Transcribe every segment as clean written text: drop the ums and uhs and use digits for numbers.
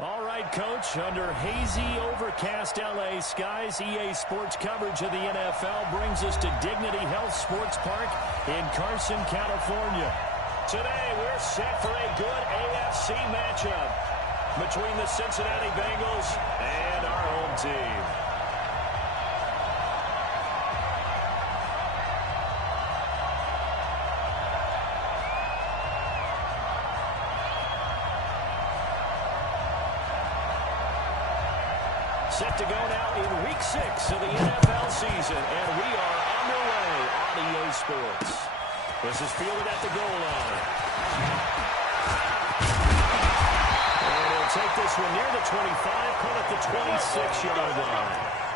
All right, Coach, under hazy, overcast L.A. skies, EA Sports coverage of the NFL brings us to Dignity Health Sports Park in Carson, California. Today, we're set for a good AFC matchup between the Cincinnati Bengals and our home team. Set to go now in Week 6 of the NFL season, and we are underway on EA Sports. This is fielded at the goal line. And he'll take this one near the 25, call it the 26-yard line.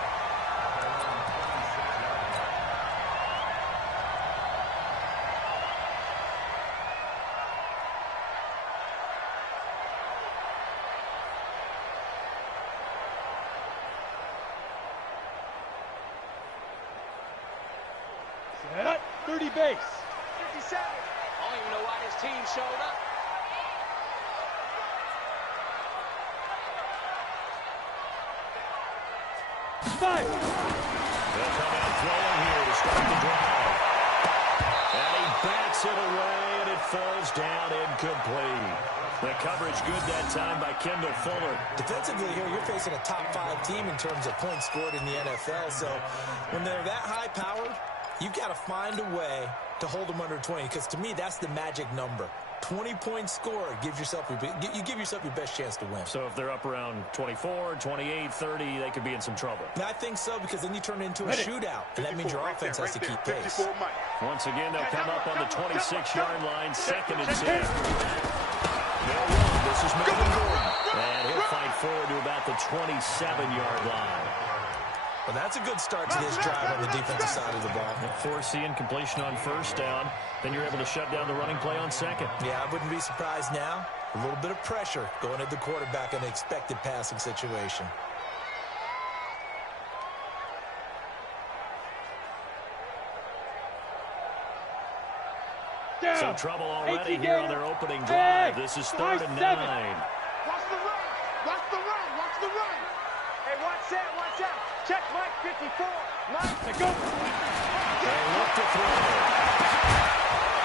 Set up, 30 base. 57. I don't even know why this team showed up. Five. They'll come out throwing here to start the drive. And he bats it away, and it falls down incomplete. The coverage good that time by Kendall Fuller. Defensively here, you're facing a top-5 team in terms of points scored in the NFL. So when they're that high-powered, you've got to find a way to hold them under 20, because to me, that's the magic number. 20 points scored gives yourself you give yourself your best chance to win. So if they're up around 24, 28, 30, they could be in some trouble. And I think so, because then you turn it into a shootout, and that means your offense has to keep pace. Once again, they'll come up on the 26-yard line, 2nd and 10. This is Melvin Gordon, and he'll fight forward to about the 27-yard line. Well, that's a good start to this drive on the defensive side of the ball. Force the incompletion on 1st down. Then you're able to shut down the running play on 2nd. Yeah, I wouldn't be surprised now. A little bit of pressure going at the quarterback in an expected passing situation. Some trouble already here on their opening drive. This is 3rd and 9. Watch the run. Watch the run. Watch the run. Hey, watch that. Watch out. Check Mike 54. Mike. Hey, go. They look to throw.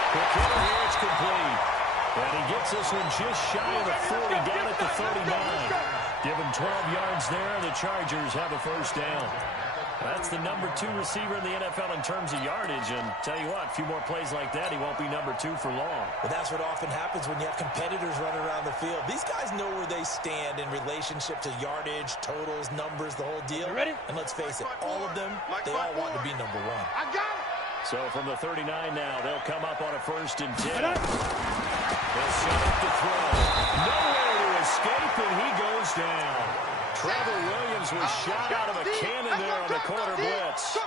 Quick hitter here. It's complete. And he gets this one just shy of the 40 down at the 39. Give him 12 yards there. The Chargers have a 1st down. That's the number 2 receiver in the NFL in terms of yardage. And tell you what, a few more plays like that, he won't be number 2 for long. But that's what often happens when you have competitors running around the field. These guys know where they stand in relationship to yardage, totals, numbers, the whole deal. You ready? And let's face it, all of them, they all want to be number 1. I got it. So from the 39 now, they'll come up on a 1st and 10. They'll set up to throw. Nowhere to escape, and he goes down. Trevor Williams was shot out of a cannon there on the corner blitz.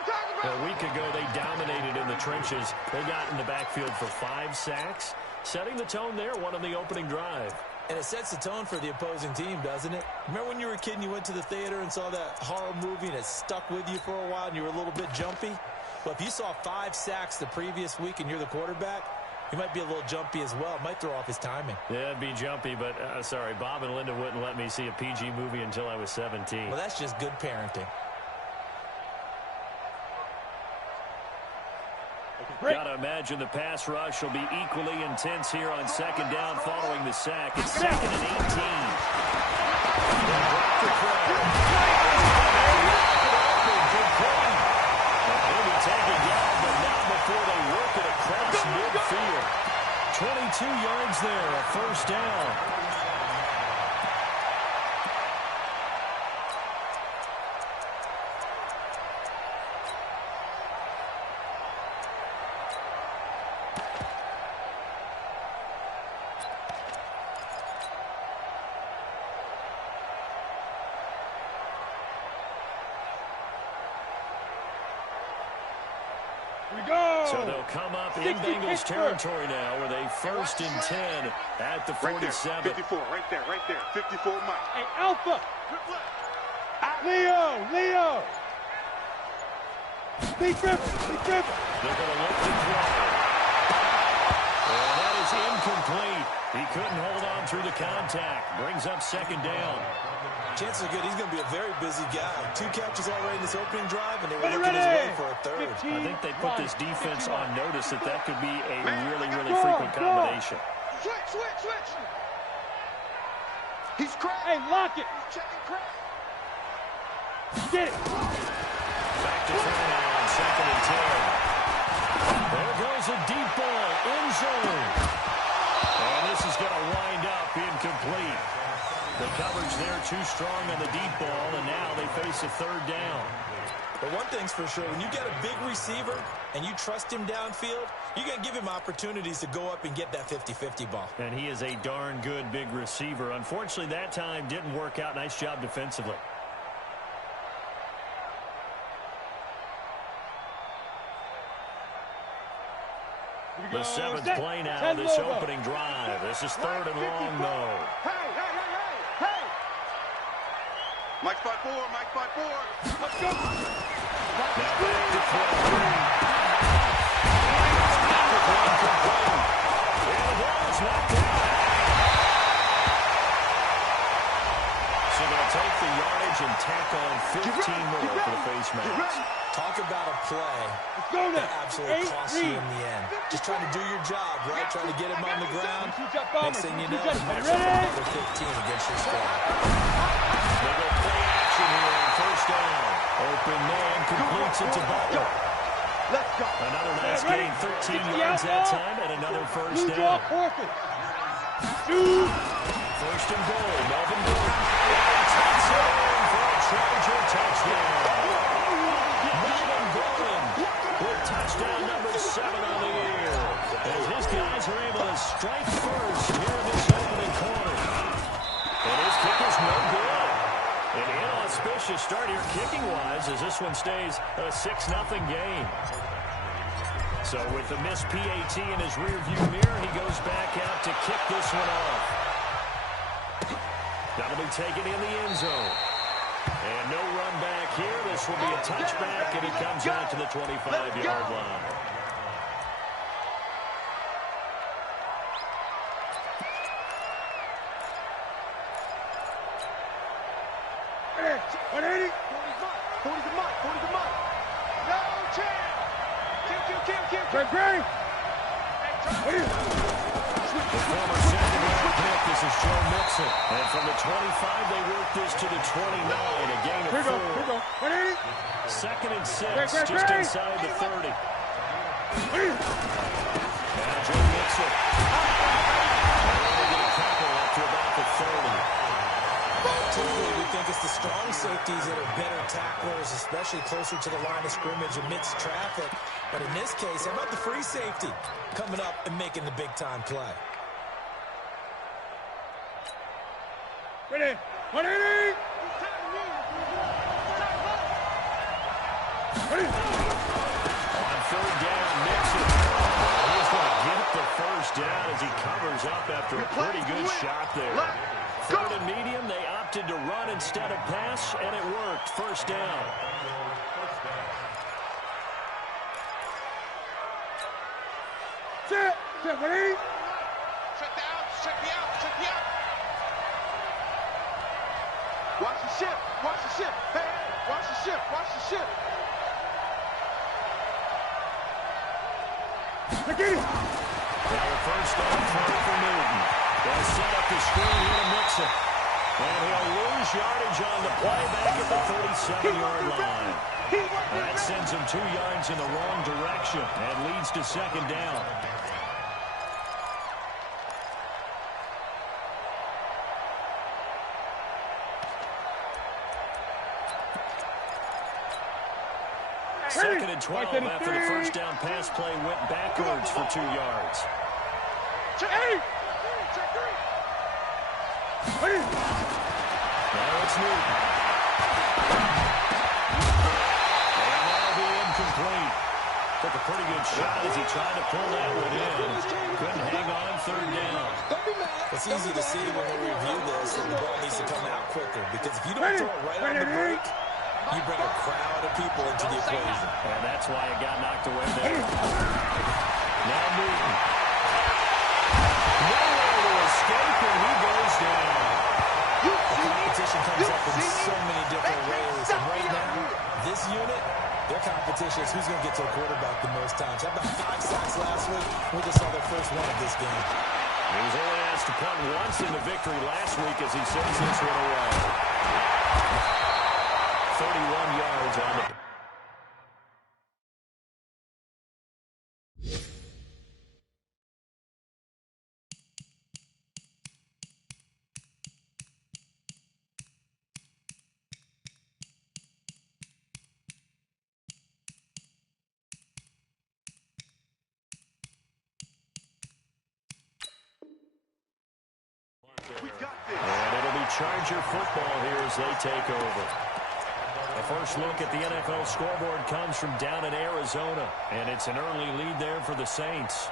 A week ago, they dominated in the trenches. They got in the backfield for 5 sacks, setting the tone there, one on the opening drive. And it sets the tone for the opposing team, doesn't it? Remember when you were a kid and you went to the theater and saw that horror movie and it stuck with you for a while and you were a little bit jumpy? Well, if you saw 5 sacks the previous week and you're the quarterback, he might be a little jumpy as well. It might throw off his timing. Yeah, it'd be jumpy, but sorry, Bob and Linda wouldn't let me see a PG movie until I was 17. Well, that's just good parenting. Got to imagine the pass rush will be equally intense here on 2nd down following the sack. It's 2nd and 18. He'll be taken down, but not before they work it across midfield. 22 yards there, a 1st down. So they'll come up in Bengals territory now with a 1st and 10 at the 47. 54, right there, 54 Mike. Hey, Alpha. Leo. Be careful. They're going to look to throw. And that is incomplete. He couldn't hold on through the contact. Brings up second down. Chances are good he's going to be a very busy guy. 2 catches already in this opening drive, and they were looking his way for a third. I think they put this defense on notice that could be a really frequent combination. Switch. He's cracked. Hey, lock it. He's checking crack. Get it. Back to throw now on second and 10. There goes a deep ball, end zone. And this is going to wind up incomplete. The coverage there too strong on the deep ball, and now they face a third down. But one thing's for sure, when you got a big receiver and you trust him downfield, you're going to give him opportunities to go up and get that 50-50 ball. And he is a darn good big receiver. Unfortunately, that time didn't work out. Nice job defensively. The 7th play now, this opening drive. This is third and long, though. Hey! Mike spot 4. Let's go. Now back to throw. And the ball is knocked out. So they'll take the yardage and tack on 15 more for the face mask. Talk about a play that absolutely costs you in the end. Just trying to do your job, right? Trying to get him on the ground. Next thing you know, the marks up another 15 against your squad. They go play action here on first down. Open man completes it to Butler. Let's go. Another nice gain, 13 yards that time, and another first down. First and goal, Melvin Gordon. Takes it in for a Charger touchdown. Melvin Gordon with touchdown number 7 on the year. As his guys are able to strike first here in this opening quarter. And his kick is no good. An inauspicious start here kicking-wise as this one stays a 6-0 game. So with the missed PAT in his rearview mirror, he goes back out to kick this one off. That'll be taken in the end zone. And no run back here. This will be a touchback, and he comes out to the 25-yard line. And from the 25, they work this to the 29, a gain of 4. Second and 6, just inside the 30. Now Joe Mixon. And they get a tackle up to about the 30. Typically, we think it's the strong safeties that are better tacklers, especially closer to the line of scrimmage amidst traffic. But in this case, how about the free safety coming up and making the big-time play? Ready. On third down, Mixon. He's going to get the first down as he covers up after a pretty good shot there. Third and medium, they opted to run instead of pass, and it worked. First down. Set, ready? Check the out. Watch the ship. Hey, watch the ship. Now the first down for Newton. They'll set up the screen here to Mixon. And he'll lose yardage on the play back at the 37-yard line. That sends him 2 yards in the wrong direction and leads to second down. Second and 12 after the first down pass play went backwards for 2 yards. Now it's Newton. And that'll be incomplete. Took a pretty good shot as he tried to pull that one in. Couldn't hang on, third down. It's easy to see when we review this that the ball needs to come out quicker, because if you don't throw it right on the break, you bring a crowd of people into the equation. And that's why it got knocked away there. Now Newton. Nowhere to escape, and he lines up in so many different ways. And right now, this unit, their competition is who's going to get to a quarterback the most times. How about 5 sacks last week? We just saw their first one of this game. He was only asked to punt once in the victory last week as he sends this one away. 31 yards on the... And it'll be Charger football here as they take over. A first look at the NFL scoreboard comes from down in Arizona, and it's an early lead there for the Saints.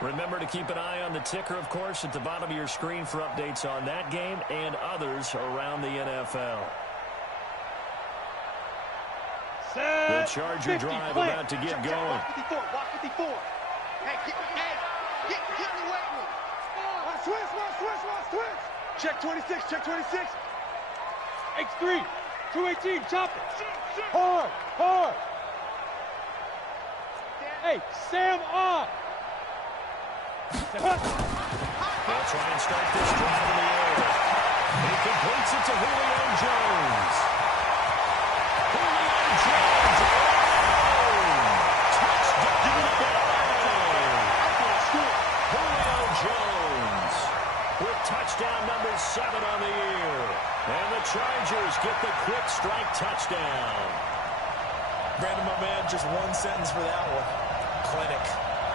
Remember to keep an eye on the ticker, of course, at the bottom of your screen for updates on that game and others around the NFL. The Charger drive about to get going. Watch 54, watch 54. Hey, get in the weight room. Watch twist. Check 26, check 26. X3, 218, chop it. Hard. Hey, Sam off. They'll try and start this drive in the air. He completes it to Julio Jones. Touchdown number 7 on the year. And the Chargers get the quick strike touchdown. Brandon, my man, just one sentence for that one. Clinic.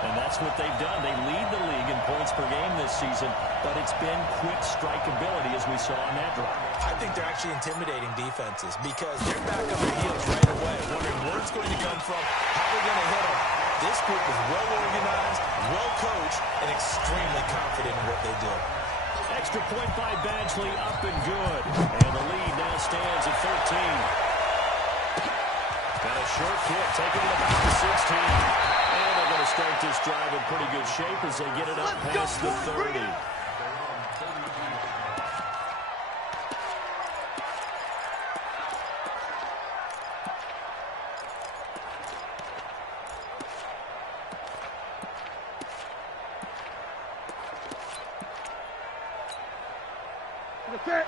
And that's what they've done. They lead the league in points per game this season, but it's been quick strike ability as we saw on that drive. I think they're actually intimidating defenses because they're back on their heels right away, wondering where it's going to come from, how they're going to hit them. This group is well organized, well coached, and extremely confident in what they do. Extra point by Badgley, up and good. And the lead now stands at 13. Got a short kick, taking it about the 16. And they're going to start this drive in pretty good shape as they get it up past the 30.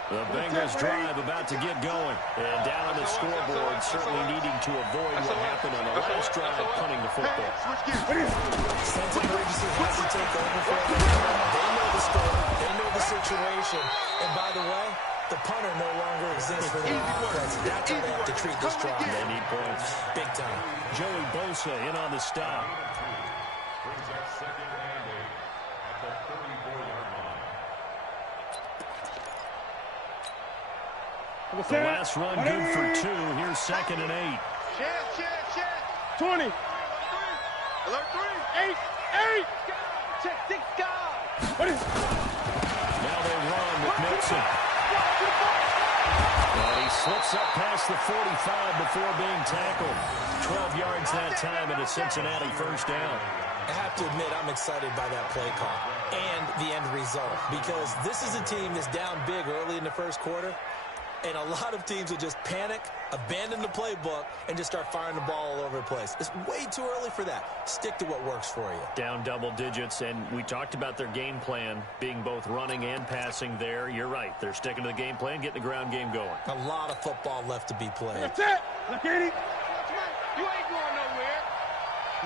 The Bengals drive about to get going. And down on the scoreboard, certainly needing to avoid what happened on the last drive, punting the football. Sense of urgency has to take over for them. They know the story. They know the situation. And by the way, the punter no longer exists for them. That's how they have to treat this drive. They need points. Big time. Joey Bosa in on the stop. Brings up second and 8 at the 34-yard line. The last run good for 2. Here's second and 8. Check. 20. Alert 3. 8. Check 6 guys. Now they run with Nixon. And he slips up past the 45 before being tackled. 12 yards that time and a Cincinnati first down. I have to admit, I'm excited by that play call and the end result because this is a team that's down big early in the first quarter. And a lot of teams will just panic, abandon the playbook, and just start firing the ball all over the place. It's way too early for that. Stick to what works for you. Down double digits, and we talked about their game plan being both running and passing there. You're right. They're sticking to the game plan, getting the ground game going. A lot of football left to be played. That's it. Look at it. You ain't going nowhere.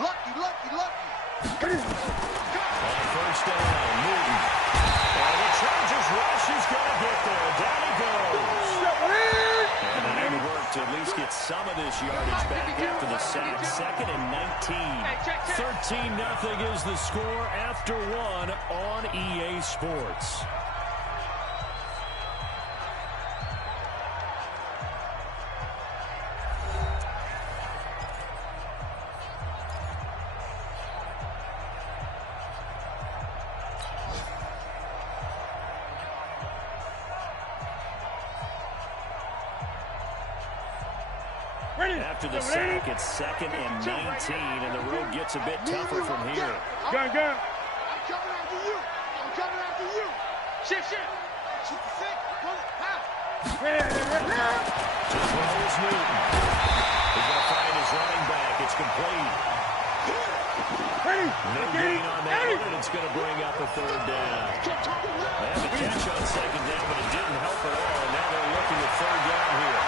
Lucky. On first down, Newton. And the Chargers rush is going to get there. Down he goes. And it worked to at least get some of this yardage back after the sack. Second and 19. 13-0 is the score after 1 on EA Sports. After the sack, it's second and 19, and the road gets a bit tougher from here. Gun. I'm coming after you. Shift. Shoot the 6. Pass. To throw is Newton. He's going to find his running back. It's complete. No gain on that one, and it's going to bring up a third down. They had the catch on second down, but it didn't help at all. And now they're looking at third down here.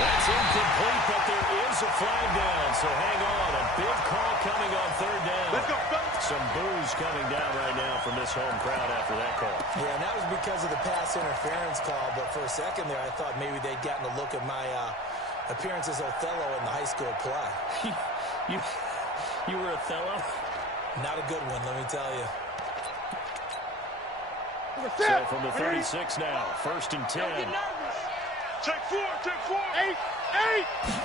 That's incomplete, but there is a flag down. So hang on. A big call coming on third down. Let's go. Some boos coming down right now from this home crowd after that call. Yeah, and that was because of the pass interference call. But for a second there, I thought maybe they'd gotten a look at my appearance as Othello in the high school play. You were Othello? Not a good one, let me tell you. So from the 36 now, 1st and 10. Check four. 8, 8, 10.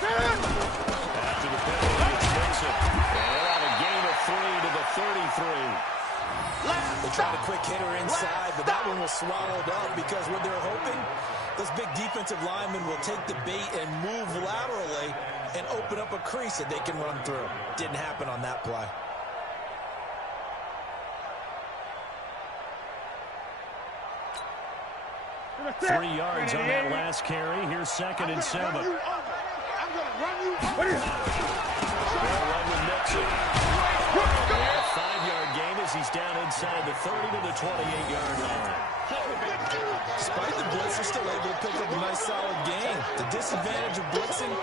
After the penalty, it's Mason. And they're on a gain of 3 to the 33. They tried a quick hitter inside, but that one was swallowed up because what they're hoping, those big defensive linemen will take the bait and move laterally and open up a crease that they can run through. Didn't happen on that play. Three yards on that last carry. Here's 2nd and 7. I'm going to run you over. They'll run with Nixon. A 5-yard gain as he's down inside the 30 to the 28-yard line. Despite the blitz, they're still able to pick up a nice solid gain. The disadvantage of blitzing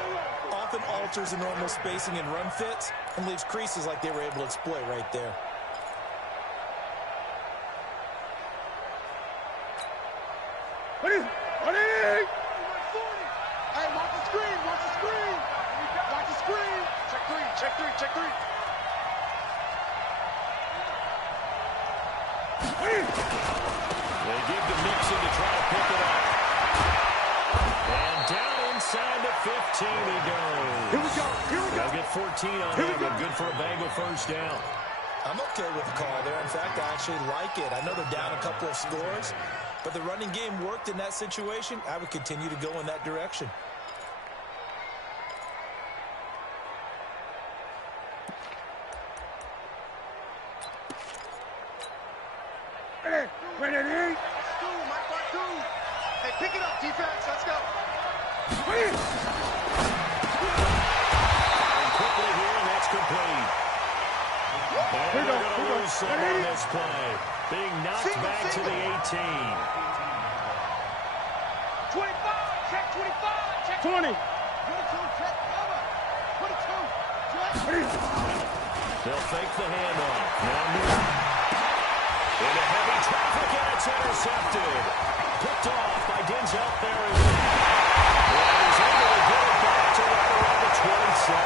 often alters the normal spacing and run fits and leaves creases like they were able to exploit right there. Hey, watch the screen. Watch the screen. Check three. They give to Nixon to try to pick it up. And down inside the 15 he goes. Here we go. They'll get 14 on him, but good for a Bengal first down. I'm okay with the call there. In fact, I actually like it. I know they're down a couple of scores, but the running game worked in that situation. I would continue to go in that direction. Hey, pick it up, defense. Let's go. And quickly here, and that's complete. And they're going to lose some on this play. Being knocked back to the 18. 25, check 25, check 20. 22, check cover. 22, check. They'll fake the handoff. Now Newton. Into heavy traffic, and it's intercepted. Picked off by Denzel Perry. And he's able to get it back to right around the 27.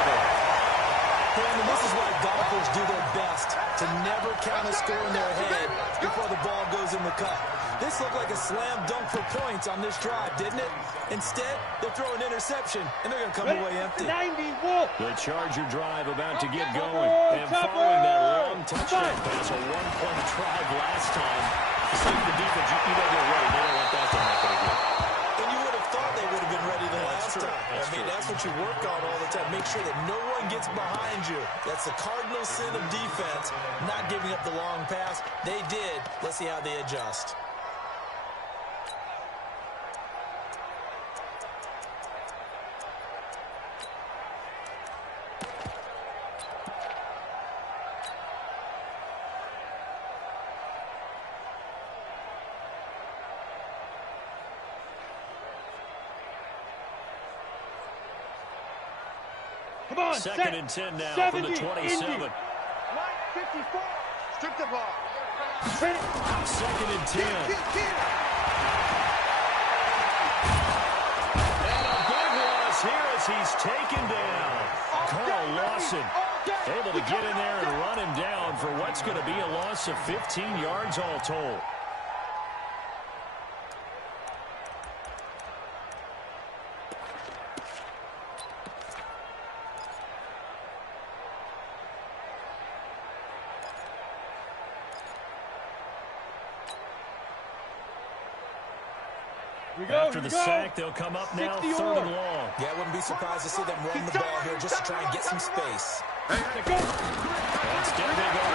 And this is why golfers do their best to never count a score in their head before the ball goes in the cup. This looked like a slam dunk for points on this drive, didn't it? Instead, they throw an interception, and they're going to come away empty. 90, Wolf. The Charger drive about to get going. And following that long touchdown pass, a one-point drive last time, see the defense, you know they're ready. They don't want that to happen again. And you would have thought they would have been ready the last time. That's what you work on all the time. Make sure that no one gets behind you. That's the cardinal sin of defense, not giving up the long pass. They did. Let's see how they adjust. Come on, 2nd and 10 now from the 27. 54. Strip the ball. 2nd and 10. And a big loss here as he's taken down. Carl Lawson able to get in there and run him down for what's going to be a loss of 15 yards all told. After the sack, they'll come up now 3rd and long. Yeah, I wouldn't be surprised to see them run the ball here just to try and get some space. Instead, they go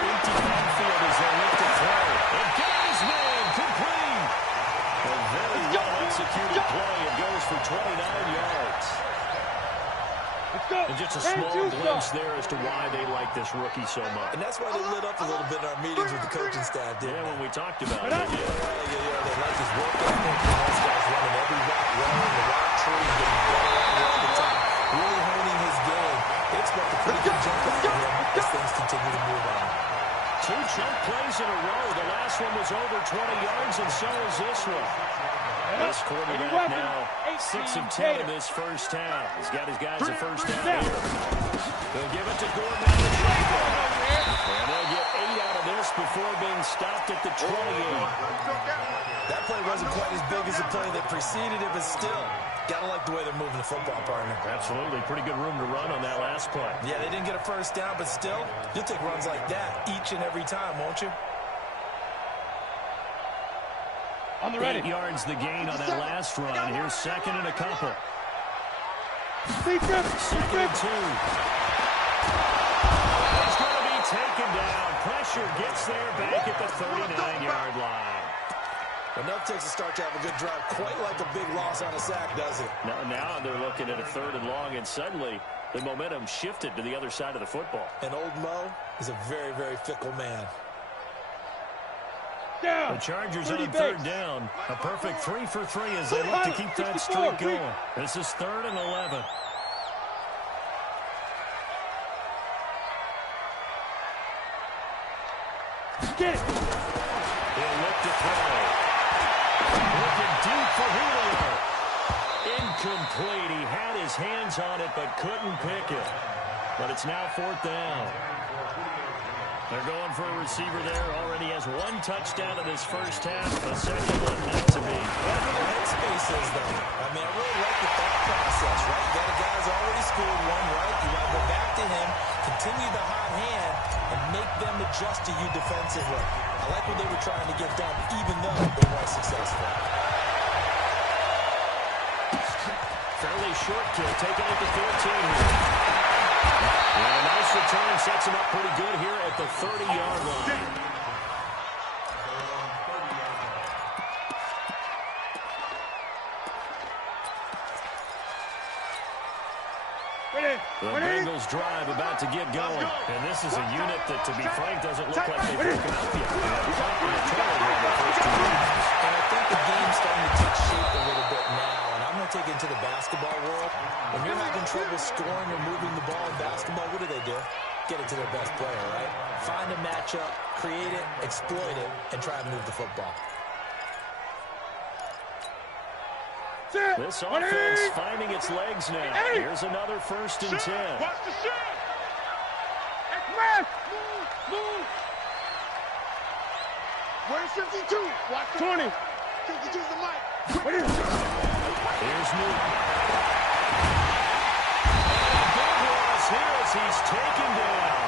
empty backfield as they look to throw. And got his man complete. And just a small glimpse there as to why they like this rookie so much. And that's why they lit up a little bit in our meetings with the coaching staff, didn't when we talked about it. Yeah, they like his work ethic. Those guys running every route well in the right tree, getting better all the time, really honing his game. They expect a pretty good jump out of him as things continue to move on. 2 chunk plays in a row. The last one was over 20 yards, and so is this one. This quarterback now 6 of 10 in this first half. He's got his guys a first down here. They'll give it to Gordon on the shotgun. And they'll get 8 out of this before being stopped at the 28. That play wasn't quite as big as the play that preceded it, but still, gotta like the way they're moving the football, partner. Absolutely. Pretty good room to run on that last play. Yeah, they didn't get a first down, but still, you'll take runs like that each and every time, won't you? On the ready. 8 yards the gain on that last run. Here's second and a couple. Second and 2. It's going to be taken down. Pressure gets there back at the 39-yard line. Enough takes a start to have a good drive. Quite like a big loss on a sack, does it? Now they're looking at a 3rd and long, and suddenly the momentum shifted to the other side of the football. And old Mo is a very, very fickle man. The Chargers on 3rd down. A perfect 3 for 3 as they look to keep that streak going. This is 3rd and 11. Get it. He'll look to throw. Looking deep for Julio. Incomplete. He had his hands on it but couldn't pick it. But it's now 4th down. They're going for a receiver there. Already has 1 touchdown in this first half. The second one not to be. That's where the headspace is, though. I mean, I really like the thought process, right? You got a guy who's already scored 1, right? You want to go back to him, continue the hot hand, and make them adjust to you defensively. I like what they were trying to get done, even though they weren't successful. Fairly short kick, taken at the 14 here. And a nice return sets him up pretty good here at the 30-yard line. The Bengals drive about to get going. And this is a unit that, to be frank, doesn't look like they've broken up yet. And I think the game's starting to take shape a little bit now. And I'm going to take it into the basketball world. When you're having trouble scoring or moving the ball in basketball, what do? Get it to their best player, right? Find a matchup, create it, exploit it, and try and move the football. This offense finding its legs now. Here's another 1st and 10. Watch the shot. Hey, come on. Move. Where's 52? Watch the 20. 52's the mic. Here's Newton. Big loss here as he's taken down.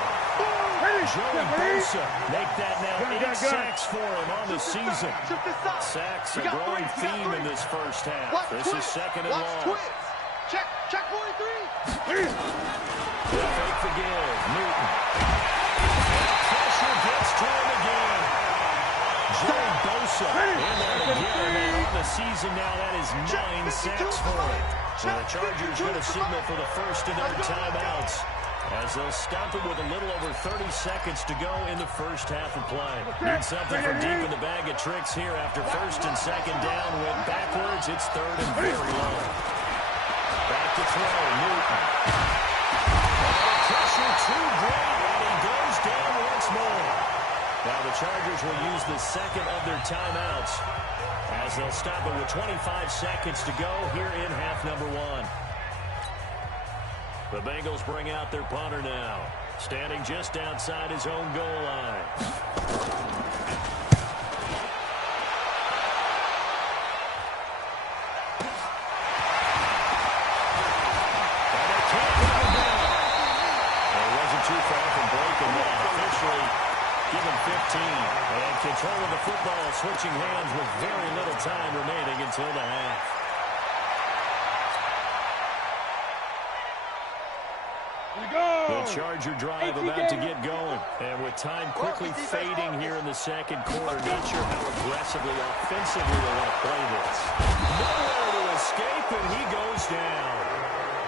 Joey Bosa make that now 8 sacks for him on the season. Sacks a growing theme in this first half. This is 2nd and long. Check 43. They'll fake the give. Newton. Pressure gets to him again. Joey Bosa in there again. On the season now, that is 9 sacks for him. So the Chargers going to signal for the first of their timeouts, as they'll stop it with a little over 30 seconds to go in the first half of play. Need something from deep in the bag of tricks here after 1st and 2nd down. Went backwards. It's 3rd and very low. Back to throw. Newton. Pressure too great, and he goes down once more. Now the Chargers will use the second of their timeouts, as they'll stop it with 25 seconds to go here in half number 1. The Bengals bring out their punter now, standing just outside his own goal line. And they can't get him down. It wasn't too far from breaking that. Officially given 15. And control of the football, switching hands with very little time remaining until the half. The Charger drive about to get going. And with time quickly fading here in the second quarter, not sure how aggressively, offensively they want to play this. Nowhere to escape, and he goes down.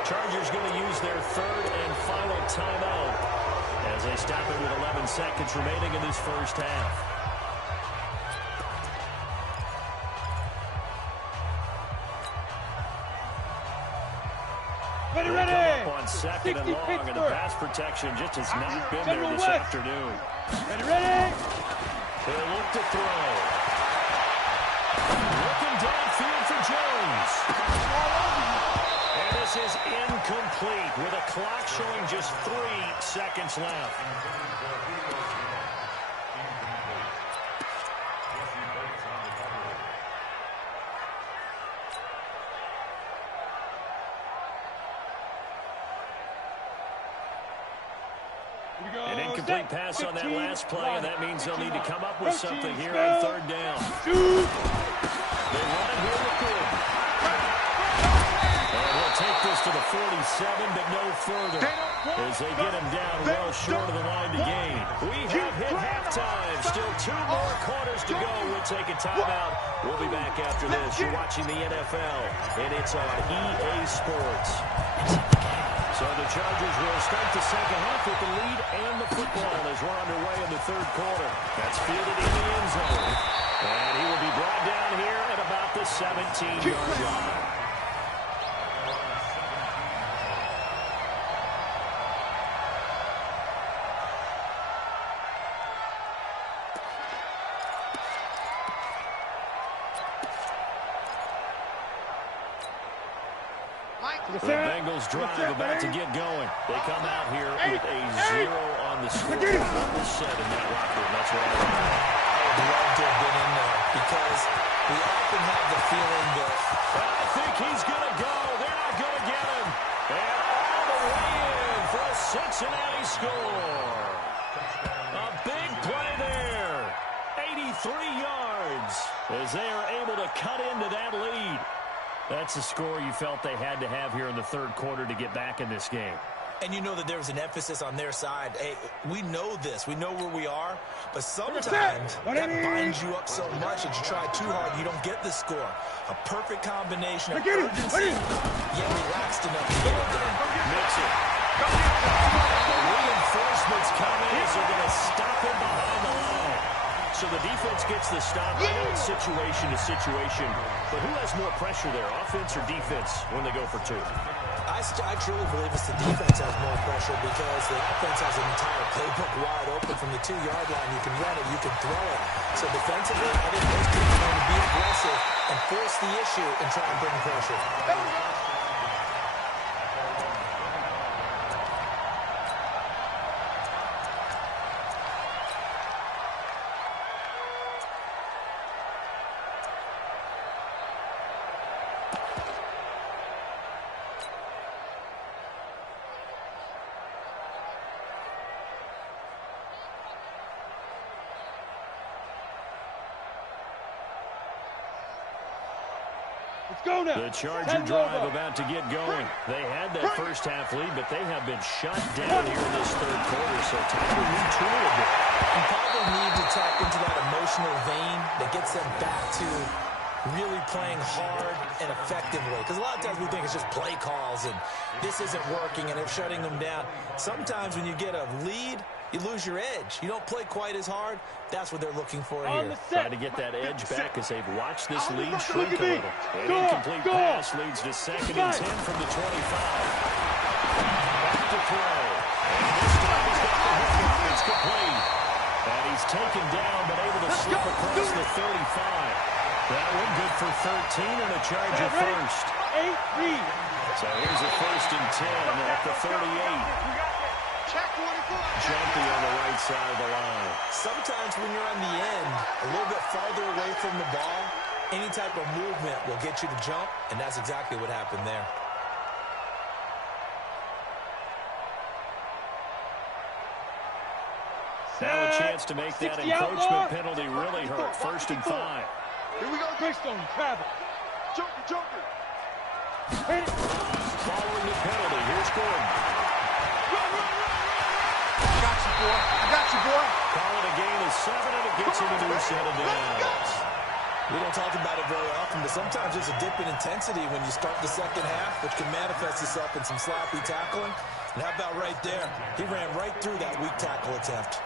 Chargers going to use their third and final timeout as they stop it with 11 seconds remaining in this first half. Ready, They ready. come up on second and long, and the pass protection just has not been there this afternoon. Ready, ready. They'll look to throw. Looking downfield for Jones. And this is incomplete with a clock showing just 3 seconds left. An incomplete pass on that last play, and that means they'll need to come up with something here on third down. They run it here with good. And he'll take this to the 47, but no further, as they get him down well short of the line to gain. We have hit halftime. Still 2 more quarters to go. We'll take a timeout. We'll be back after this. You're watching the NFL, and it's on EA Sports. So the Chargers will start the second half with the lead and the football as we're underway in the third quarter. That's fielded in the end zone. And he will be brought down here at about the 17-yard line. The Bengals drive about to get going. They come out here with a 0 on the score. What was said in that locker room? That's what I want to know. I would love to have been in there because we often have the feeling that I think he's going to go. They're not going to get him. And all the way in for a Cincinnati score. A big play there. 83 yards as they are able to cut into that lead. That's the score you felt they had to have here in the third quarter to get back in this game. And you know that there was an emphasis on their side. Hey, we know this. We know where we are. But sometimes that binds you up so much that you try too hard, you don't get the score. A perfect combination of urgency, yet relaxed enough to get it done. Mix it. The reinforcements come in, so they're going to stop him behind the line. So the defense gets the stop. I know it's situation to situation, but who has more pressure there, offense or defense, when they go for 2? I truly believe it's the defense has more pressure because the offense has an entire playbook wide open from the 2-yard line. You can run it, you can throw it. So defensively, I think most teams are going to be aggressive and force the issue and try and bring pressure. The Charger drive about to get going. They had that first half lead, but they have been shut down here in this third quarter, so time to retool a bit. You probably need to tap into that emotional vein that gets them back to really playing hard and effectively. Because a lot of times we think it's just play calls and this isn't working and they're shutting them down. Sometimes when you get a lead, you lose your edge. You don't play quite as hard. That's what they're looking for here. Trying to get that edge back as they've watched this lead shrink a little. An incomplete pass leads to 2nd and 10 from the 25. Back to throw. And this time he's got the hook. It's complete. And he's taken down but able to slip across the 35. That one good for 13 and a Charger first. So here's a 1st and 10 at the 38. Jumpy on the right side of the line. Sometimes when you're on the end, a little bit farther away from the ball, any type of movement will get you to jump, and that's exactly what happened there. Now a chance to make that encroachment penalty really hurt. 1st and 5. Here we go. Greystone, travel. Joker. Following the penalty, here's Gordon. I got you, boy. Call it a gain of 7, and it gets him a new set of downs. We don't talk about it very often, but sometimes there's a dip in intensity when you start the second half, which can manifest itself in some sloppy tackling. And how about right there? He ran right through that weak tackle attempt.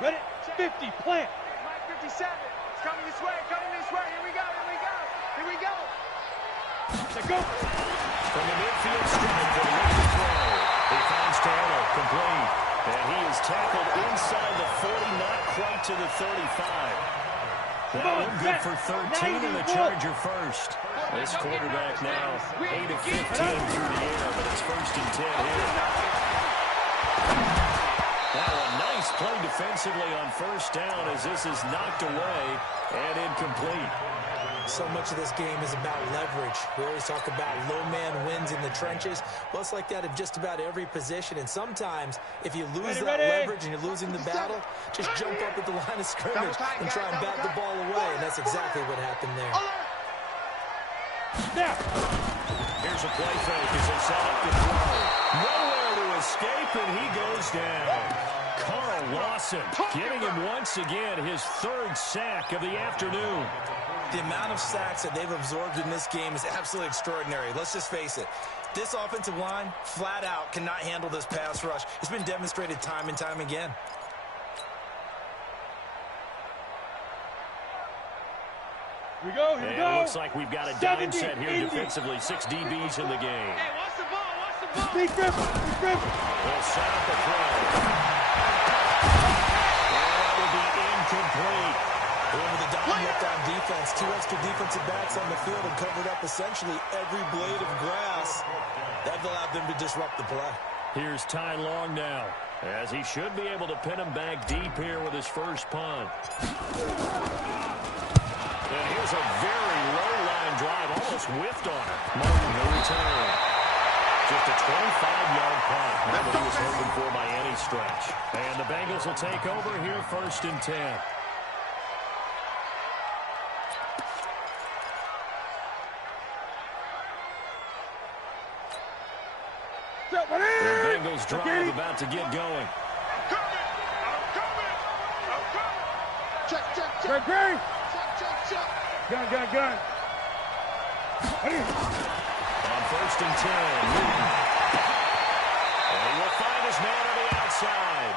Ready? 50, plant. Mike 57. It's coming this way, coming this way. Here we go, here we go, here we go. Let's go. From the midfield stripe for the left throw. He finds Taylor, complete. And he is tackled inside the 40, not quite to the 35. That one good for 13 and the Charger first. This quarterback now 8 of 15 through the air, but it's 1st and 10 here. Now a nice play defensively on 1st down as this is knocked away and incomplete. So much of this game is about leverage. We always talk about low man wins in the trenches. Well, it's like that in just about every position. And sometimes, if you lose that leverage and you're losing the battle, just jump up at the line of scrimmage and try and bat the ball away. And that's exactly what happened there. Now. Here's a play fake as they set up the throw. Nowhere to escape, and he goes down. Carl Lawson giving him once again his 3rd sack of the afternoon. The amount of sacks that they've absorbed in this game is absolutely extraordinary. Let's just face it. This offensive line, flat out, cannot handle this pass rush. It's been demonstrated time and time again. Here we go, here we go. It looks like we've got a dime set here defensively. 6 DBs in the game. Hey, watch the ball, watch the ball. Big grip, big grip. They'll set up the throw. And that will be incomplete. With a dime left on defense, 2 extra defensive backs on the field and covered up essentially every blade of grass. That allowed them to disrupt the play. Here's Ty Long now, as he should be able to pin him back deep here with his first punt. And here's a very low-line drive, almost whiffed on it. Martin, the return. Just a 25-yard punt. Not what he was hoping for by any stretch. And the Bengals will take over here 1st and 10. The Bengals drive about to get going. Check, check, check. Greg, Greg. Check, check. Gun. On 1st and 10, Newton. And he will find his man on the outside.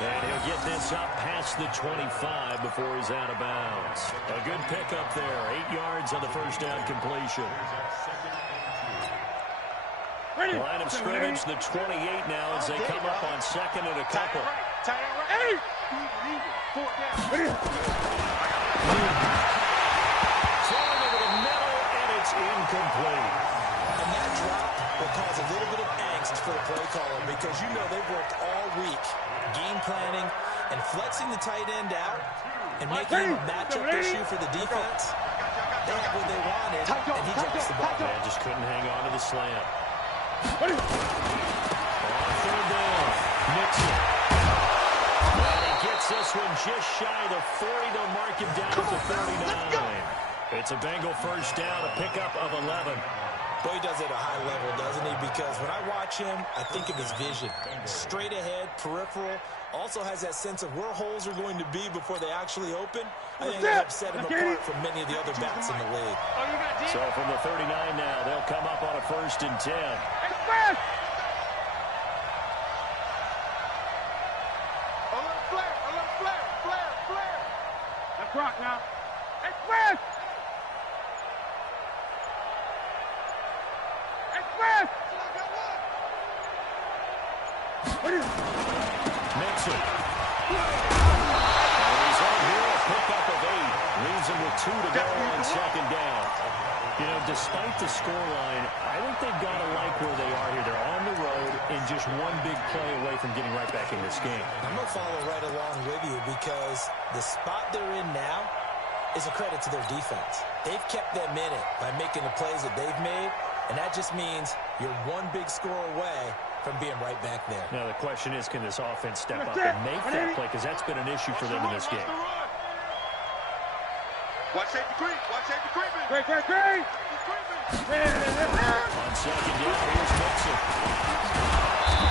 And he'll get this up past the 25 before he's out of bounds. A good pickup there. 8 yards on the 1st down completion. Ready. Line of scrimmage, the 28 now as they come up on 2nd and a couple. Tight end right. 4th down. Ready. Throwing over the middle, and it's incomplete. And that drop will cause a little bit of angst for the play caller because you know they've worked all week game planning and flexing the tight end out and making him a matchup issue for the defense. They had what they wanted, and he drops the ball. Man just couldn't hang on to the slant. Ready. On 3rd down, Nixon. And he gets this one just shy of the 40. They'll mark him down to 39. It's a Bengal 1st down, a pickup of 11. Boy, he does it at a high level, doesn't he? Because when I watch him, I think of his vision. Straight ahead, peripheral. Also has that sense of where holes are going to be before they actually open. I think that helps set him apart from many of the other backs in the league. So from the 39 now, they'll come up on a 1st and 10. Express. A little flare. Let's rock now. Express. Express. Nixon. And he's on here, a pickup of 8. Leaves him with 2 to go on 2nd down. You know, despite the scoreline, I think they've got to like where they are here. They're on the road and just one big play away from getting right back in this game. I'm going to follow right along with you because the spot they're in now is a credit to their defense. They've kept them in it by making the plays that they've made. And that just means you're one big score away from being right back there. Now, the question is, can this offense step up and make that play? Because that's been an issue for them in this game. Watch safety creep. Watch safety creeping. Great. On second down, here's Mixon.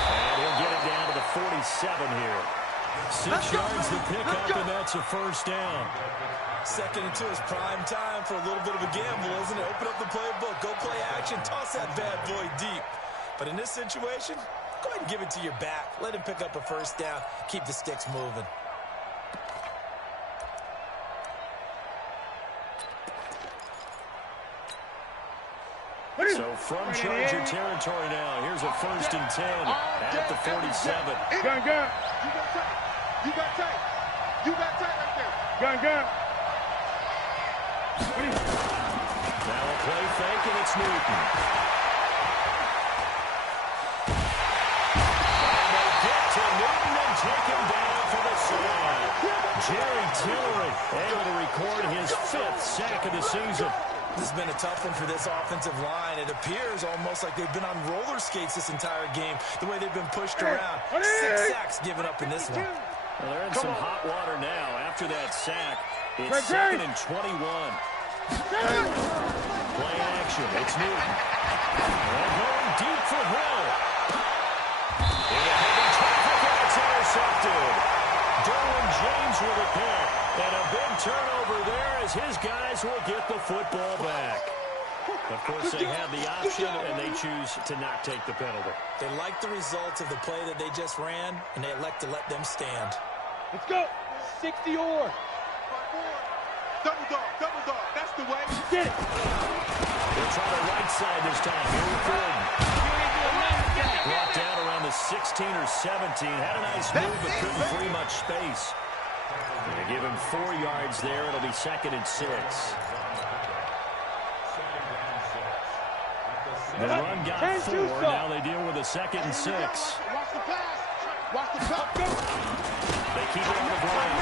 And he'll get it down to the 47 here. 6 yards to pick up, and that's a first down. 2nd and 2 is prime time for a little bit of a gamble, isn't it? Open up the playbook, go play action, toss that bad boy deep. But in this situation, go ahead and give it to your back. Let him pick up a first down. Keep the sticks moving. So from Charger territory now, here's a 1st and 10 at the 47. Gun. You got tight. You got tight right there. Gun. Now a play fake, and it's Newton. And they get to Newton and take him down for the sack. Jerry Tillery able to record his 5th sack of the season. This has been a tough one for this offensive line. It appears almost like they've been on roller skates this entire game, the way they've been pushed around. 6 sacks given up in this one. Well, they're in some hot water now. After that sack, it's 2nd and 21. Play action. It's Newton. And going deep for Hill. In a heavy traffic, and it's intercepted. Derwin James with a pick. And a big turnover there as his guys will get the football back. Of course, they have the option, and they choose to not take the penalty. They like the results of the play that they just ran, and they elect to let them stand. Let's go. 60 or. Double dog. That's the way. Get it. They'll try the right side this time. Here with Gordon. Brought down around the 16 or 17. Had a nice move, but couldn't free much space. They give him 4 yards there. It'll be 2nd and 6. The run got 4. Now they deal with a 2nd and 6. Watch the pass. Watch the pass. They keep it on the ground.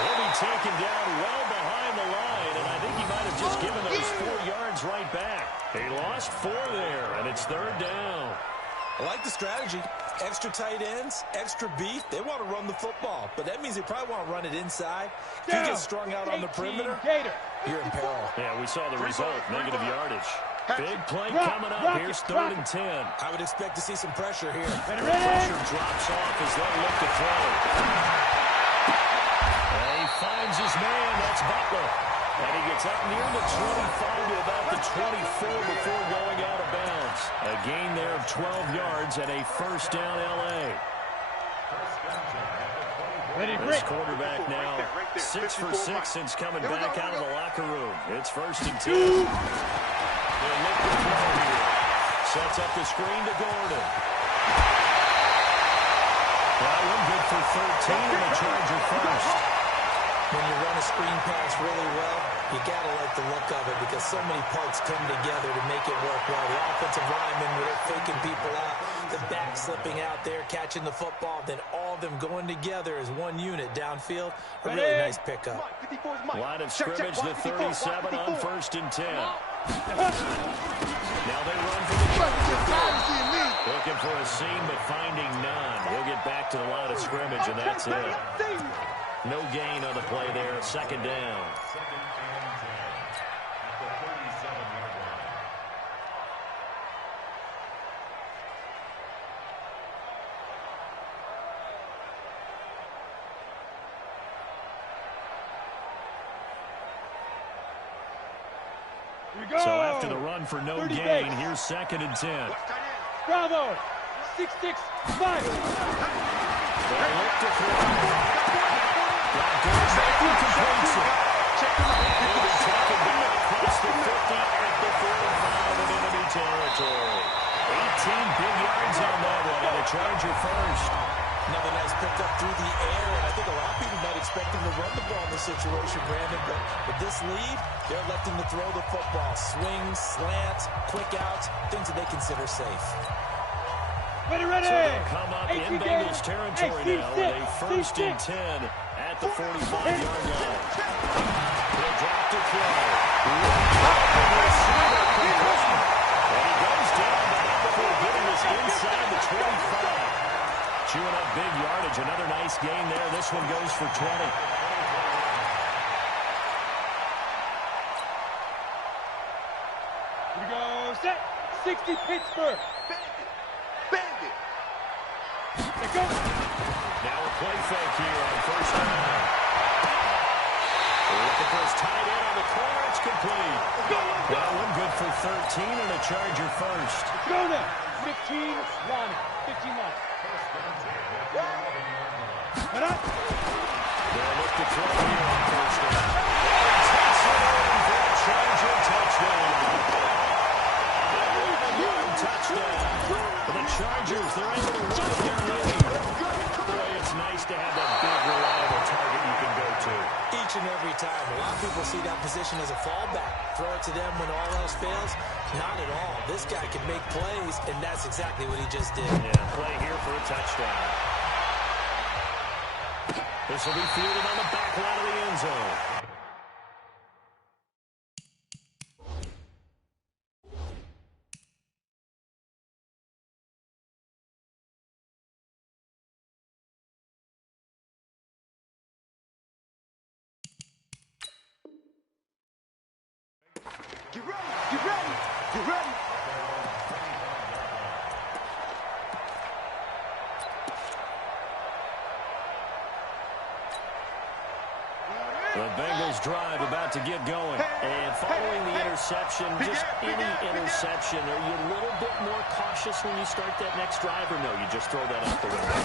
He'll be taken down well behind the line, and I think he might have just given those 4 yards right back. They lost 4 there, and it's 3rd down. I like the strategy. Extra tight ends, extra beef. They want to run the football, but that means they probably want to run it inside. If you get strung out on the perimeter, you're in peril. Yeah, we saw the result, negative yardage. Big play coming up. Here's 3rd and 10. I would expect to see some pressure here. Pressure drops off as they look to throw. And he finds his man. That's Butler. And he gets up near the 25 to about the 24 before going out of bounds. A gain there of 12 yards and a first down L.A. This quarterback now 6 for 6 since coming back out of the locker room. It's 1st and 10. They'll look to throw here. Sets up the screen to Gordon. That one good for 13 and a Charger first. When you run a screen pass really well, you got to like the look of it because so many parts come together to make it work well. The offensive linemen, where they're faking people out, the back slipping out there, catching the football, then all of them going together as one unit downfield. A really nice pickup. Line of scrimmage, the 37 on 1st and 10. Now they run for the Charger. Looking for a seam, but finding none. He'll get back to the line of scrimmage, and that's it. No gain on the play there. 2nd down. So after the run for no gain, here's 2nd and 10. Bravo. 6-6. 5. They look to throw. Completes it. He'll be taken down across the 50 at the 45 in enemy territory. 18 big yards on that one, and a Charger first. Another nice pickup through the air, and I think a lot of people might expect him to run the ball in this situation, Brandon, but with this lead, they're electing to throw the football. Swings, slants, quick outs, things that they consider safe. Ready. So they'll come up in Bengals territory now with a 1st and 10 at the 45-yard line. He'll drop to throw. big yardage. Another nice gain there. This one goes for 20. Here we go. Set. 60 Pittsburgh. Bandit. Let go. Now a play fake here on first down. Looking for his tight end on the corner. It's complete. That one good for 13 and a Charger first. Let's go now. 15 line. 15 line. Cut up. They'll look to throw here on first down. Takes it in for a Charger touchdown. Touchdown. For the Chargers, they're able to run it their lead. Boy, it's nice to have that big, reliable target you can go to. Each and every time. A lot of people see that position as a fallback. Throw it to them when all else fails. Not at all. This guy can make plays, and that's exactly what he just did. Yeah, play here for a touchdown. This will be fielded on the back line of the end zone. Get ready. Get ready. Get ready. The Bengals drive about to get going. And following the interception, just any interception, are you a little bit more cautious when you start that next drive, or no, you just throw that out the window?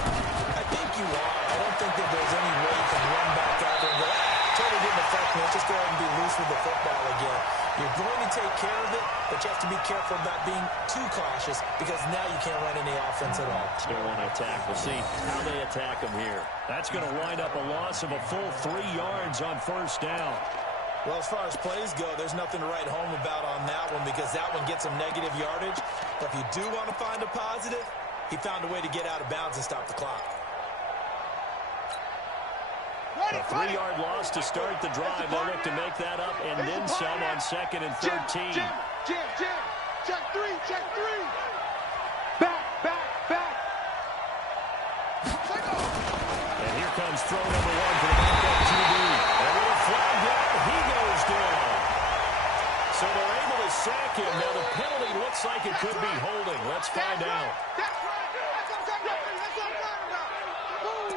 I think you are. I don't think that there's any way you can run back out there and go, totally didn't affect me. Let's just go ahead and be loose with the football again. You're going to take care of it, but you have to be careful about being too cautious because now you can't run any offense at all. Still want to attack. We'll see how they attack them here. That's going to wind up a loss of a full 3 yards on first down. Well, as far as plays go, there's nothing to write home about on that one because that one gets some negative yardage. But if you do want to find a positive, he found a way to get out of bounds and stop the clock. A 3-yard loss to start the drive. They'll look to make that up and then some on 2nd and 13. Jam. Check three. Back. And here comes throw number 1 for the backup QB. And with a flag down, he goes down. So they're able to sack him. Now the penalty looks like it could be holding. Let's find out. That's right. That's what I'm talking about. Boom.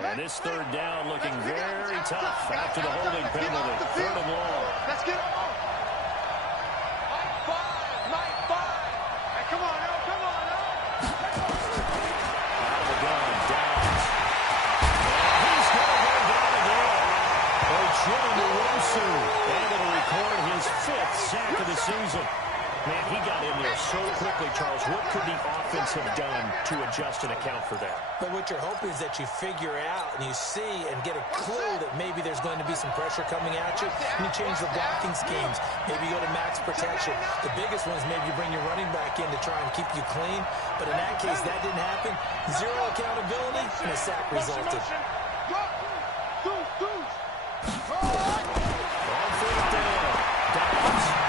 And this 3rd down looking very tough after the holding penalty. 3rd and long. Let's get on. Mike 5. Hey, come on now. Out of the gun, Downs. And he's going to go down again. Ochoa able to record his 5th sack of the season. Man, he got in there so quickly, Charles. What could the offense have done to adjust and account for that? But what you're hoping is that you figure out and you see and get a clue that maybe there's going to be some pressure coming at you, and you change the blocking schemes. Maybe you go to max protection. The biggest one is maybe you bring your running back in to try and keep you clean. But in that case, that didn't happen. 0 accountability, and a sack resulted. On 4th down, Downs.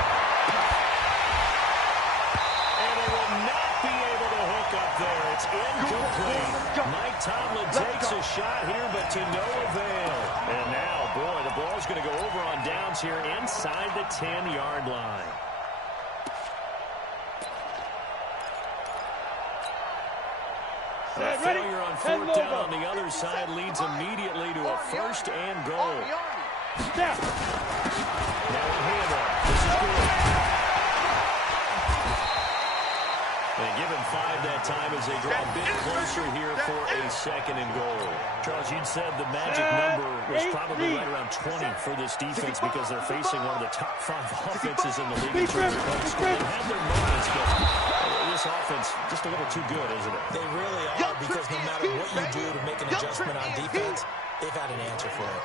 It's incomplete. Mike Tomlin takes a shot here, but to no avail. And now, boy, the ball's going to go over on downs here inside the 10-yard line. A failure on 4th down on the other side leads immediately to a 1st and goal. Now a handoff. This is good. They give him 5 that time as they draw a bit closer here for a 2nd and goal. Charles, you'd said the magic number was probably right around 20 for this defense because they're facing one of the top 5 offenses in the league in terms of points scored. They have their moments, but this offense just a little too good, isn't it? They really are because no matter what you do to make an adjustment on defense, they've had an answer for it.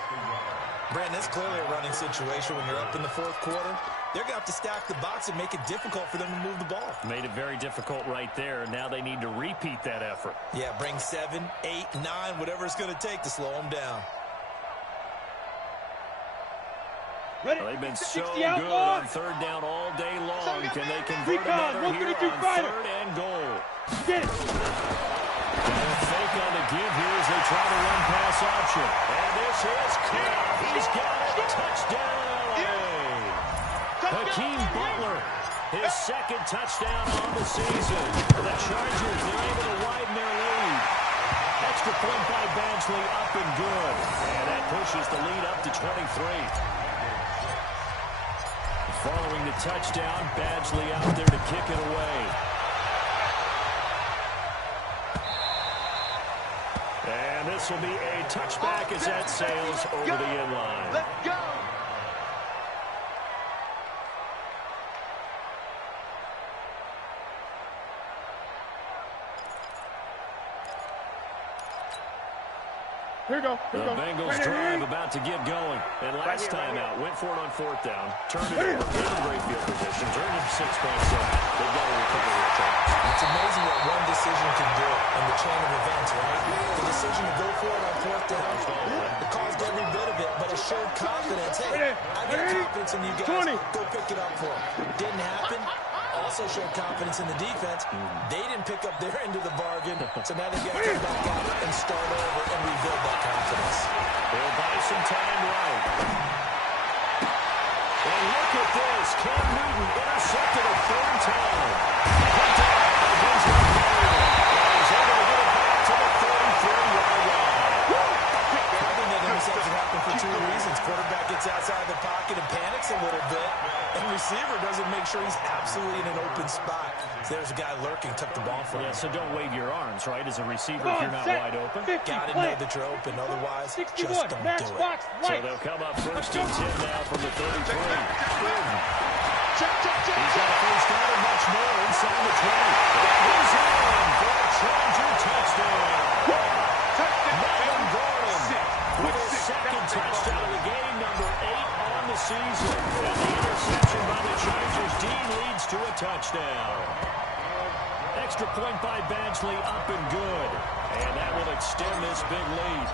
Brandon, it's clearly a running situation when you're up in the 4th quarter. they're going to have to stack the box and make it difficult for them to move the ball. Made it very difficult right there. Now they need to repeat that effort. Yeah, bring 7, 8, 9, whatever it's going to take to slow them down. Well, they've been so good on third down all day long. Can they convert another here on third and goal? Get it. Fake on the give here as they try to run pass option. And this is Cobb. He's got it. Touchdown, LA. Hakeem Butler, his second touchdown on the season. The Chargers, they're able to widen their lead. Extra point by Badgley, up and good. And that pushes the lead up to 23. Following the touchdown, Badgley out there to kick it away. And this will be a touchback as that sails over the end line. Let's go. Here we go. The Bengals drive about to get going. And last time out, went for it on fourth down, turned it over, in great field position, turned it 6 points up. They've got to recover their chance. It's amazing what one decision can do in the chain of events, right? The decision to go for it on fourth down, it caused every bit of it, but it showed confidence. Hey, I got confidence in you guys. Go pick it up for them. Didn't happen. Also showed confidence in the defense. They didn't pick up their end of the bargain, so now they've got to come back out and start over and rebuild that confidence. They'll buy some time right. And look at this. Cam Newton intercepted a third time. Picked up against the Florida. He's able to get it back to the 33-yard line. I think that interception happened for two reasons. Quarterback gets outside the pocket and panics a little bit, and receiver doesn't make sure he's absolutely in an open spot. So there's a guy lurking, took the ball from him. Yeah, so don't wave your arms, right, as a receiver if you're not wide open. Got to know that you're open, otherwise just don't do it. So they'll come up first and 10 now from the 33. Check. He's got a first down and much more inside the 20. He's in for a Charger touchdown. Melvin Gordon with his second touchdown of the game, number 8 on the season. And the interception by the Chargers. Dean leads to a touchdown. Extra point by Badgley, up and good. And that will extend this big lead.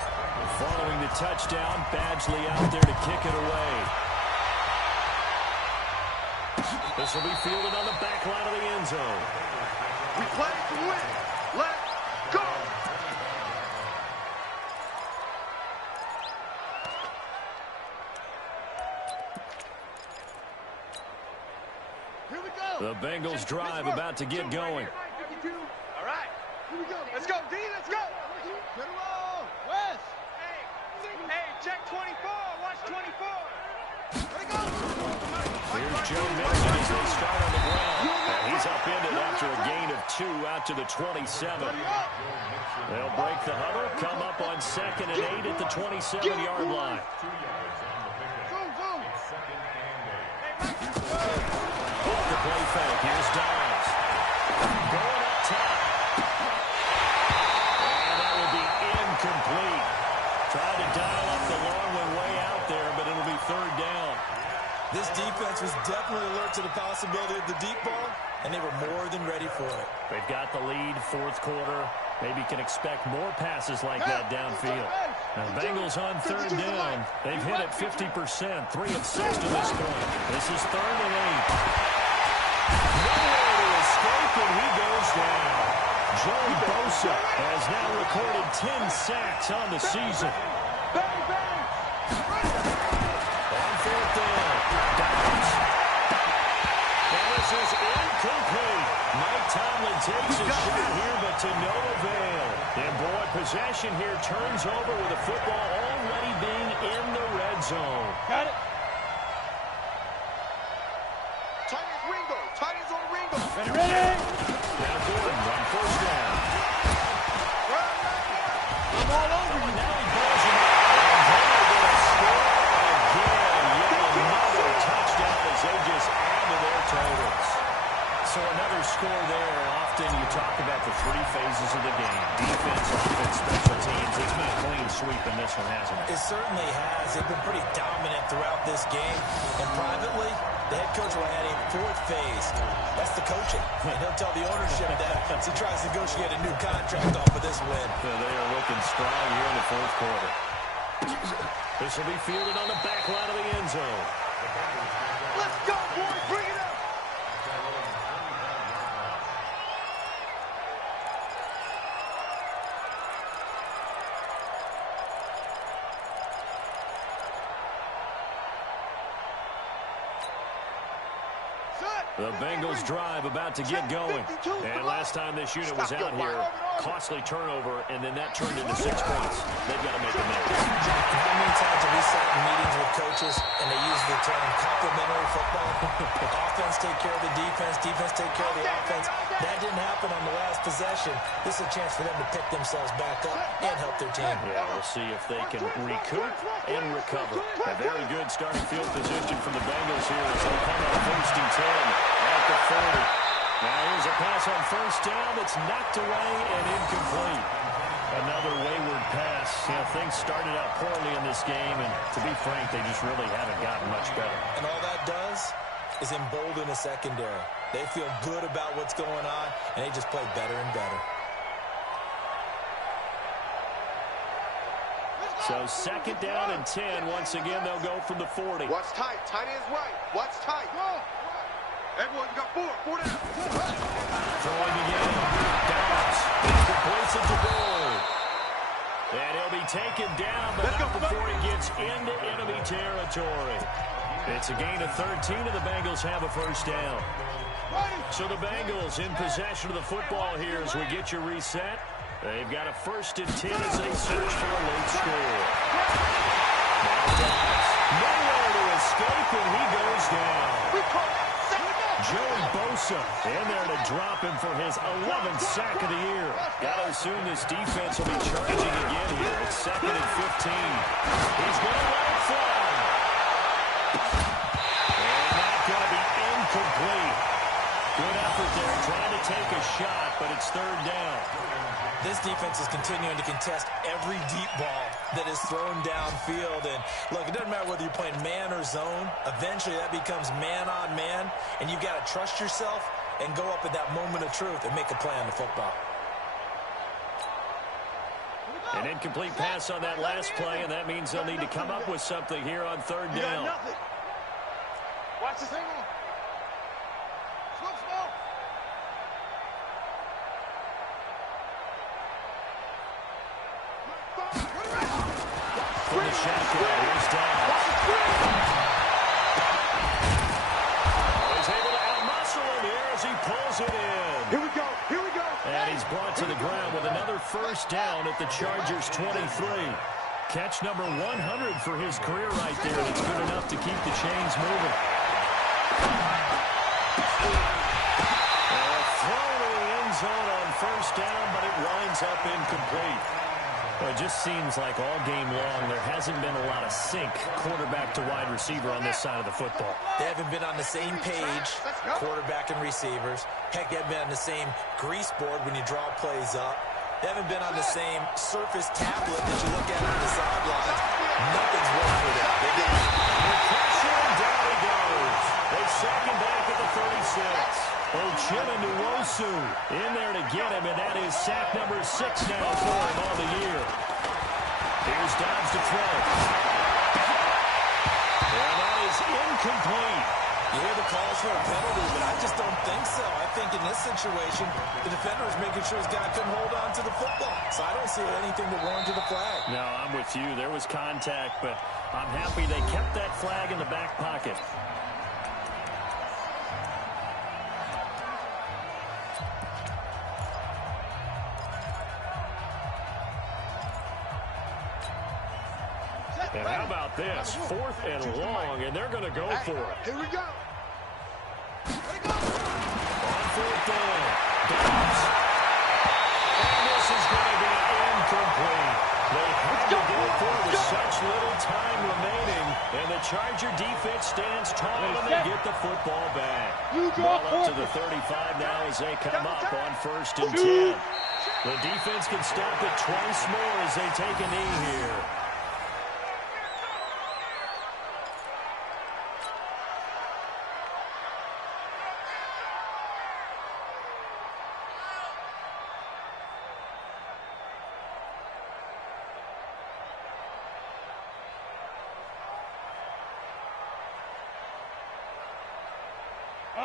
Following the touchdown, Badgley out there to kick it away. This will be fielded on the back line of the end zone. We play to win. Let's go. Here we go. The Bengals drive about to get going. All right. Here we go. Let's go, D. Let's go. Get him on. West. Hey, check 24. Watch 24. Let it go. Here's Joe Mixon as they start on the ground. And he's upended after a gain of 2 out to the 27. They'll break the huddle, come up on 2nd and 8 at the 27-yard line. Off the play fake. Here's Downs. Going up top. And that will be incomplete. Tried to dial up the long one way out there, but it'll be third down. This defense was definitely alert to the possibility of the deep ball, and they were more than ready for it. They've got the lead, fourth quarter. Maybe can expect more passes like that downfield. Now, the Bengals on third down. They've hit it 50%, 3 of 6 to this point. This is 3rd and 8. Nowhere to escape, and he goes down. Joey Bosa has now recorded 10 sacks on the season. On fourth down, Downs. And this is incomplete. Mike Tomlin takes a shot here, but to no avail. And boy, possession here turns over with the football already being in the red zone. Got it. Titans Ringo. Titans on Ringo. Ready. Now Gordon on first down. I'm all over you. Now he balls him up. And they're going to score again. Yet another touchdown as they just add to their totals. So another score there. Often you talk about the 3 phases of the game. Defense, offense, special teams. It's been a clean sweep in this one, hasn't it? It certainly has. They've been pretty dominant throughout this game. And privately, The head coach will add a fourth phase. That's the coaching. And he'll tell the ownership that as he tries to negotiate a new contract off of this win. Yeah, they are looking strong here in the fourth quarter. This will be fielded on the back line of the end zone. Let's go, boys. Bring it up. The Bengals drive about to get going. And last time this unit was out here, costly turnover, and then that turned into 6 points. They've got to make a next. How many times have we sat in meetings with coaches and they use the term complementary football? Offense take care of the defense, defense take care of the offense. That didn't happen on the last possession. This is a chance for them to pick themselves back up and help their team. Yeah, we'll see if they can recoup and recover. A very good starting field position from the Bengals here as they come out first and 10 at the 40. Now here's a pass on first down that's knocked away and incomplete. Another wayward pass. You know, things started out poorly in this game, and to be frank, they just really haven't gotten much better. And all that does is embolden the secondary. They feel good about what's going on, and they just play better and better. So second down and 10. Once again, they'll go from the 40. Watch tight. Tight ends right. Watch tight. Everyone, you got four down. Throwing again. Downs. Completes it to Bull. And he'll be taken down, but not before he gets into enemy territory. It's a gain of 13, and the Bengals have a first down. So the Bengals in possession of the football here as we get you reset. They've got a first and 10 as they search for a late score. Now Downs. Nowhere to escape, and he goes down. Joey Bosa in there to drop him for his 11th sack of the year. Got to assume this defense will be charging again here. It's second and 15. He's going to let it fly. And that's going to be incomplete. Good effort there, trying to take a shot, but it's third down. This defense is continuing to contest every deep ball that is thrown downfield. And, look, it doesn't matter whether you're playing man or zone. Eventually, that becomes man-on-man, and you've got to trust yourself and go up at that moment of truth and make a play on the football. An incomplete pass on that last play, and that means they'll need to come up with something here on third down. Watch this thing on. Switch ball. From the shotgun, here's Downs. He's able to out-muscle him here as he pulls it in. Here we go. Here we go. And he's brought to the ground with another first down at the Chargers' 23. Catch number 100 for his career right there. That's good enough to keep the chains moving. Throw to the end zone on first down, but it winds up incomplete. Well, it just seems like all game long there hasn't been a lot of sync quarterback to wide receiver on this side of the football. They haven't been on the same page, quarterback and receivers. Heck, they haven't been on the same grease board when you draw plays up. They haven't been on the same surface tablet that you look at on the sidelines. Nothing's worked for them. They get pressure, and down he goes. They sack him back at the 36. Ochimenwosu in there to get him, and that is sack number 6 now for him on the year. Here's Downs to throw. And that is incomplete. You hear the calls for a penalty, but I just don't think so. I think in this situation, the defender is making sure his guy couldn't hold on to the football. So I don't see anything that warranted a flag. No, I'm with you. There was contact, but I'm happy they kept that flag in the back pocket. And how about this? 4th and long, and they're going to go for it. Here we go. On 4th down. Downs. And this is going to be incomplete. They had to go for it with such little time remaining, and the Charger defense stands tall, and they get the football back. Ball up to the 35 now as they come up on 1st and 10. The defense can stop it twice more as they take a knee here.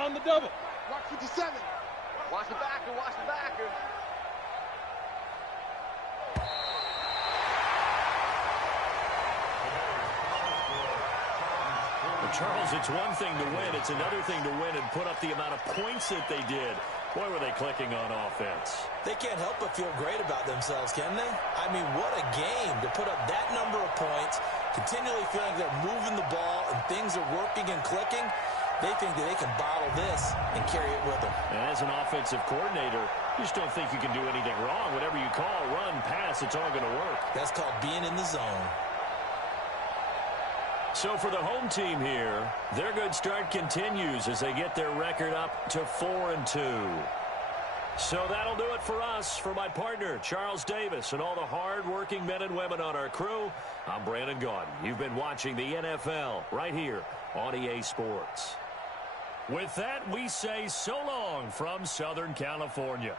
on the double. Watch 57. Watch the backer, watch the backer. Well, Charles, it's one thing to win. It's another thing to win and put up the amount of points that they did. Boy, were they clicking on offense. They can't help but feel great about themselves, can they? I mean, what a game to put up that number of points, continually feeling they're moving the ball and things are working and clicking. They think that they can bottle this and carry it with them. And as an offensive coordinator, you just don't think you can do anything wrong. Whatever you call, run, pass, it's all going to work. That's called being in the zone. So for the home team here, their good start continues as they get their record up to 4-2. So that'll do it for us. For my partner, Charles Davis, and all the hard-working men and women on our crew, I'm Brandon Gotw. You've been watching the NFL right here on EA Sports. With that, we say so long from Southern California.